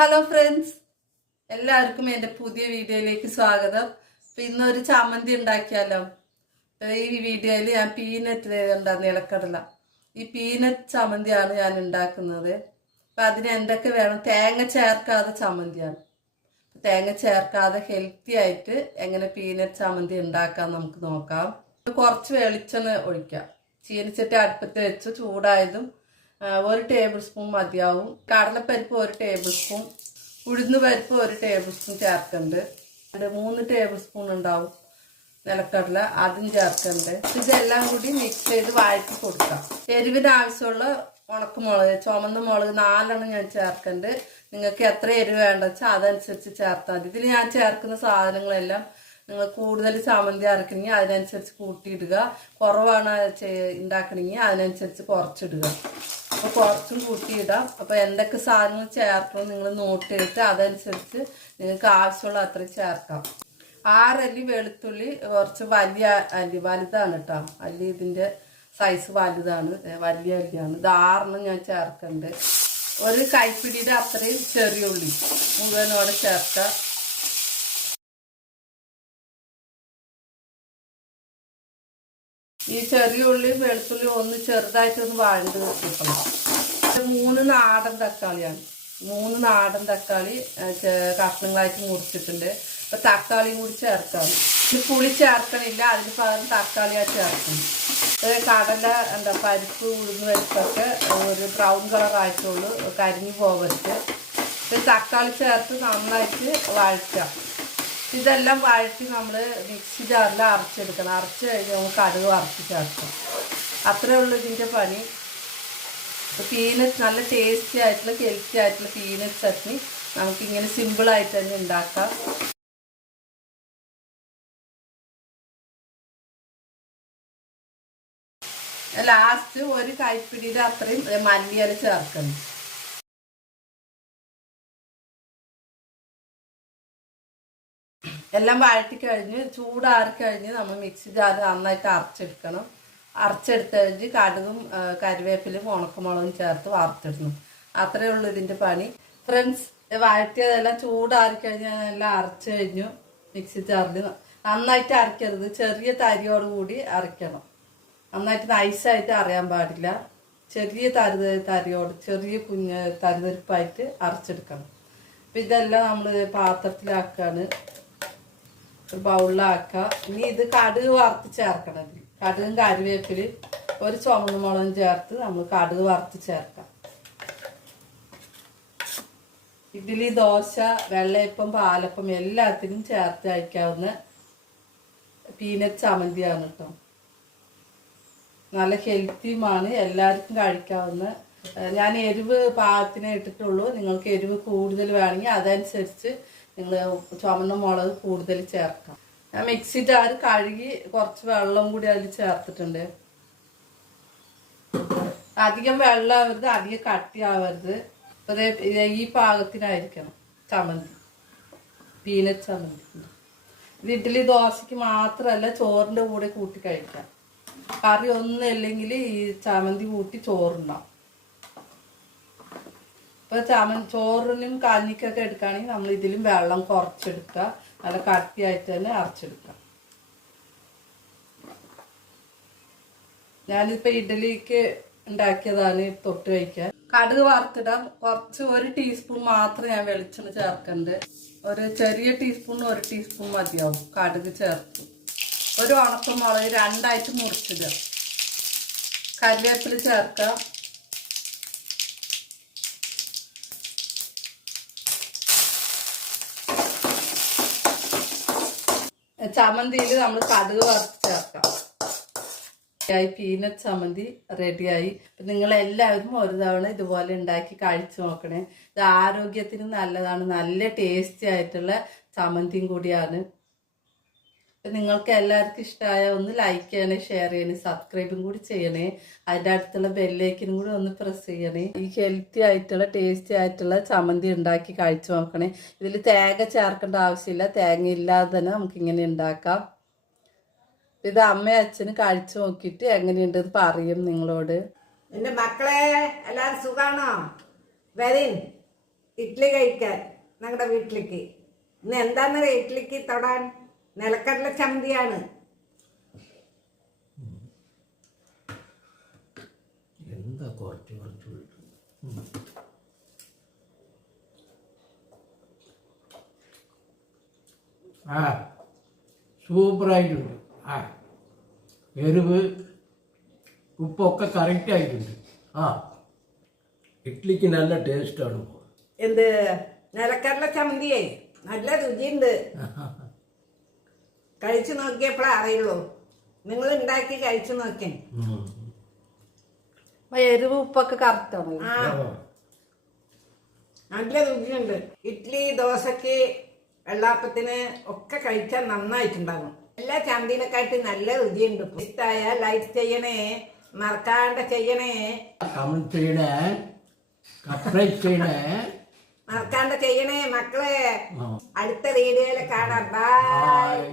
Hello friends എല്ലാവർക്കും എന്റെ പുതിയ വീഡിയോയിലേക്ക് സ്വാഗതം. അപ്പം ഇന്നൊരു ചമ്മന്തി ഉണ്ടാക്കിയാലോ? ഈ വീഡിയോയിൽ ഞാൻ പീനറ്റ് ഉണ്ടാകുന്ന നിലക്കടല ഈ പീനറ്റ് ചമ്മന്തിയാണ് ഞാൻ ഉണ്ടാക്കുന്നത്. അപ്പം അതിന് എന്തൊക്കെ വേണം? തേങ്ങ ചേർക്കാതെ ചമ്മന്തിയാണ്. തേങ്ങ ചേർക്കാതെ ഹെൽത്തി ആയിട്ട് എങ്ങനെ പീനറ്റ് ചമ്മന്തി ഉണ്ടാക്കാം നമുക്ക് നോക്കാം. കുറച്ച് വെളിച്ചെണ്ണ ഒഴിക്കാം. ചീനിച്ചിട്ട് അടുപ്പത്ത് വെച്ച് ചൂടായതും ഒരു ടേബിൾ സ്പൂൺ മതിയാവും. കടലപ്പരിപ്പ് ഒരു ടേബിൾ സ്പൂൺ ഉഴുന്ന് പരിപ്പ് ഒരു ടേബിൾ സ്പൂൺ ചേർക്കുന്നുണ്ട് മൂന്ന് ടേബിൾ സ്പൂൺ ഉണ്ടാവും. നിലക്കടല അതും ചേർക്കുന്നുണ്ട് ഇതെല്ലാം കൂടി മിക്സ് ചെയ്ത് വഴറ്റി കൊടുക്കാം. എരിവിന് ആവശ്യമുള്ള ഉണക്കമുളക് ചുമന്ന മുളക് നാലെണ്ണം ഞാൻ ചേർക്കുന്നുണ്ട് നിങ്ങൾക്ക് എത്ര എരിവ് വേണ്ട വെച്ചാൽ അതനുസരിച്ച് ചേർത്താൽ മതി. ഇതിൽ ഞാൻ ചേർക്കുന്ന സാധനങ്ങളെല്ലാം നിങ്ങൾ കൂടുതൽ ചമന്തി അരക്കണമെങ്കിൽ അതിനനുസരിച്ച് കൂട്ടിയിടുക. കുറവാണ് ഉണ്ടാക്കണമെങ്കിൽ അതിനനുസരിച്ച് കുറച്ചിടുക. അപ്പോൾ കുറച്ചും കൂട്ടിയിടാം അപ്പോൾ എന്തൊക്കെ സാധനങ്ങൾ ചേർക്കണം നിങ്ങൾ നോട്ട് ചെയ്തിട്ട് അതനുസരിച്ച് നിങ്ങൾക്ക് ആവശ്യമുള്ള അത്ര ചേർക്കാം. ആറല്ലി വെളുത്തുള്ളി കുറച്ച് വലിയ അല്ലി വലുതാണ് കേട്ടോ അല്ലി ഇതിന്റെ സൈസ് വലുതാണ് വലിയ അല്ലിയാണ്. ഇത് ആറെണ്ണം ഞാൻ ചേർക്കുന്നുണ്ട് ഒരു കൈപ്പിടിയുടെ അത്രയും ചെറിയ ഉള്ളി മുഴുവനോടെ ചേർക്കാം. ഈ ചെറിയ ഉള്ളി വെളുത്തുള്ളി ഒന്ന് ചെറുതായിട്ടൊന്ന് വഴണ്ട് കിട്ടണം മൂന്ന് നാടൻ തക്കാളിയാണ്. മൂന്ന് നാടൻ തക്കാളി കഷ്ണങ്ങളായിട്ട് മുറിച്ചിട്ടുണ്ട്. അപ്പൊ തക്കാളിയും കൂടി ചേർക്കാം ഇത് പുളി ചേർക്കണില്ല അതിന് പകരം തക്കാളിയാ ചേർക്കുന്നത് കടല എന്താ പരിപ്പ് ഉഴുന്ന് പരിപ്പൊക്കെ ഒരു ബ്രൗൺ കളർ ആയിട്ടുള്ളൂ കരിഞ്ഞു പോകരുത് തക്കാളി ചേർത്ത് നന്നായിട്ട് വഴറ്റാം. ഇതെല്ലാം വഴറ്റി നമ്മൾ മിക്സി ജാറിൽ അരച്ചെടുക്കണം. അരച്ച് കഴിഞ്ഞ് നമുക്ക് കടുക് വറുത്ത് ചേർക്കാം. അത്രേ ഉള്ളൂ ഇതിന്റെ പണി. പീനറ്റ് നല്ല ടേസ്റ്റി ആയിട്ടുള്ള ഹെൽത്തി ആയിട്ടുള്ള പീനട്ട് ചട്നി നമുക്കിങ്ങനെ സിമ്പിളായിട്ട് തന്നെ ഉണ്ടാക്കാം. ലാസ്റ്റ് ഒരു കൈപ്പിടിയിൽ അത്രയും മല്ലിയില ചേർക്കണം. എല്ലാം വഴറ്റി കഴിഞ്ഞ് ചൂടാറി കഴിഞ്ഞ് നമ്മൾ മിക്സി ജാർ നന്നായിട്ട് അരച്ചെടുക്കണം. അരച്ചെടുത്ത് കഴിഞ്ഞ് കടുകും കരുവേപ്പിലും ഉണക്കമുളകും ചേർത്ത് വറുത്തിടണം. അത്രയേ ഉള്ളൂ ഇതിന്റെ പണി. ഫ്രണ്ട്സ് വഴറ്റിയതെല്ലാം ചൂടാറി കഴിഞ്ഞ് എല്ലാം അരച്ച് കഴിഞ്ഞു മിക്സി ജാറിൽ. നന്നായിട്ട് അരയ്ക്കരുത് ചെറിയ തരിയോട് കൂടി അരയ്ക്കണം നന്നായിട്ട് നൈസായിട്ട് അറിയാൻ പാടില്ല. ചെറിയ തരി തരിയോട് ചെറിയ കുഞ്ഞ് തരുതരിപ്പായിട്ട് അരച്ചെടുക്കണം. അപ്പം ഇതെല്ലാം നമ്മൾ പാത്രത്തിലാക്കാണ്. ഒരു ബൗളിലാക്കുക ഇനി ഇത് കടുക് വറുത്ത് ചേർക്കണം കടുകും കറിവേപ്പിൽ ഒരു ചുവന്ന മുളകും ചേർത്ത് നമ്മൾ കടുക് വറുത്ത് ചേർക്കാം. ഇഡ്ഡലി ദോശ വെള്ളയപ്പം പാലപ്പം എല്ലാത്തിനും ചേർത്ത് കഴിക്കാവുന്ന പീനറ്റ് ചമന്തിയാണ് കേട്ടോ നല്ല ഹെൽത്തിയുമാണ്. എല്ലാവർക്കും കഴിക്കാവുന്ന ഞാൻ എരിവ് പാകത്തിനേ ഇട്ടിട്ടുള്ളൂ. നിങ്ങൾക്ക് എരിവ് കൂടുതൽ വേണമെങ്കിൽ അതനുസരിച്ച് നിങ്ങൾ ചുമന്ന മുളക് കൂടുതൽ ചേർക്കാം. ഞാൻ മിക്സി ജാർ കഴുകി കുറച്ച് വെള്ളം കൂടി അതിൽ ചേർത്തിട്ടുണ്ട്. അധികം വെള്ളം ആവരുത് അധികം കട്ടിയാവരുത്. ഒരു ഈ പാകത്തിനായിരിക്കണം ചമ്മന്തി. പീനറ്റ് ചമ്മന്തി. ഇത് ഇഡ്ഡലി ദോശയ്ക്ക് മാത്രമല്ല ചോറിന്റെ കൂടെ കൂട്ടി കഴിക്കാം. കറി ഒന്നും ഇല്ലെങ്കിൽ ഈ ചമ്മന്തി കൂട്ടി ചോറുണ്ടാവും. ഇപ്പൊ ചാമൻ ചോറിനും കാഞ്ഞിക്കൊക്കെ എടുക്കുകയാണെങ്കിൽ നമ്മൾ ഇതിലും വെള്ളം കുറച്ചെടുക്കുക. നല്ല കട്ടിയായിട്ട് തന്നെ അരച്ചെടുക്കുക. ഞാനിപ്പോ ഇഡലിക്ക് ഉണ്ടാക്കിയതാണ് തൊട്ട് കഴിക്കാൻ. കടുക് വറുത്തിടാം. കുറച്ച് ഒരു ടീസ്പൂൺ മാത്രം ഞാൻ വെളിച്ചെണ്ണ ചേർക്കുന്നുണ്ട്. ഒരു ചെറിയ ടീസ്പൂൺ ഒരു ടീസ്പൂൺ മതിയാവും. കടുക് ചേർത്ത്. ഒരു ഉണക്കമുളക് രണ്ടായിട്ട് മുറിച്ചിടുക. കരിവേപ്പില ചേർക്കാം. ചമ്മന്തിയിൽ നമ്മൾ കടുക് വറുത്ത് ചേർക്കാം. ആയി പീനട്ട് ചമ്മന്തി റെഡിയായി. അപ്പം നിങ്ങൾ എല്ലാവരും ഒരു തവണ ഇതുപോലെ ഉണ്ടാക്കി കഴിച്ചു നോക്കണേ. ഇത് ആരോഗ്യത്തിന് നല്ലതാണ്. നല്ല ടേസ്റ്റി ആയിട്ടുള്ള ചമ്മന്തിയും കൂടിയാണ്. നിങ്ങൾക്ക് എല്ലാവർക്കും ഇഷ്ടമായ ഒന്ന് ലൈക്ക് ചെയ്യണേ ഷെയർ ചെയ്യണേ സബ്സ്ക്രൈബും കൂടി ചെയ്യണേ. അതിന്റെ അടുത്തുള്ള ബെല്ലേക്കിനും കൂടി ഒന്ന് പ്രസ് ചെയ്യണേ. ഈ ഹെൽത്തി ആയിട്ടുള്ള ടേസ്റ്റി ആയിട്ടുള്ള ചമ്മന്തി ഉണ്ടാക്കി കഴിച്ചു നോക്കണേ. ഇതിൽ തേങ്ങ ചേർക്കേണ്ട ആവശ്യമില്ല. തേങ്ങ ഇല്ലാതെ തന്നെ നമുക്കിങ്ങനെ ഉണ്ടാക്കാം. ഇത് അമ്മയും അച്ഛനും കഴിച്ചു നോക്കിയിട്ട് എങ്ങനെയുണ്ടെന്ന് പറയും നിങ്ങളോട്. എന്റെ മക്കളെ എല്ലാവരും സുഖാണോ? വരിൻ ഇഡ്ഡലി കഴിക്കാൻ ഞങ്ങളുടെ വീട്ടിലേക്ക്. ഇന്ന് എന്താന്നറിയാം ഇഡ്ഡലിക്ക് തൊടാൻ. നിലക്കടല ചമ്മന്തിയാണ്. എന്താ കുറച്ച് കുറച്ച് ആ സൂപ്പറായിട്ടുണ്ട്. ആ എരിവ് ഉപ്പൊക്കെ കറക്റ്റ് ആയിട്ടുണ്ട്. ആ ഇഡ്ലിക്ക് നല്ല ടേസ്റ്റാണ് ആണ്. എന്ത്? നിലക്കടല ചമ്മന്തിയേ? നല്ല രുചിയുണ്ട്. കഴിച്ചു നോക്കിയപ്പോഴേ അറിയുള്ളൂ. നിങ്ങൾ ഉണ്ടാക്കി കഴിച്ചു നോക്കി. എരിവ് ഉപ്പൊക്കെ കറക്റ്റാണ് ആ. നല്ല രുചിയുണ്ട്. ഇഡ്ഡലി ദോശക്ക് വെള്ളാപ്പത്തിന് ഒക്കെ കഴിച്ചാൽ നന്നായിട്ടുണ്ടാകും. എല്ലാ ചന്തീനെക്കാട്ടി നല്ല രുചിയുണ്ട് ഇഷ്ടമായ ലൈറ്റ് ചെയ്യണേ മറക്കാണ്ട് ചെയ്യണേ. കമന്റ് ചെയ്യണേ സബ്സ്ക്രൈബ് ചെയ്യണേ. മറക്കാണ്ട് ചെയ്യണേ മക്കളെ. അടുത്ത വീഡിയോയിൽ കാണാം. Bye Bye.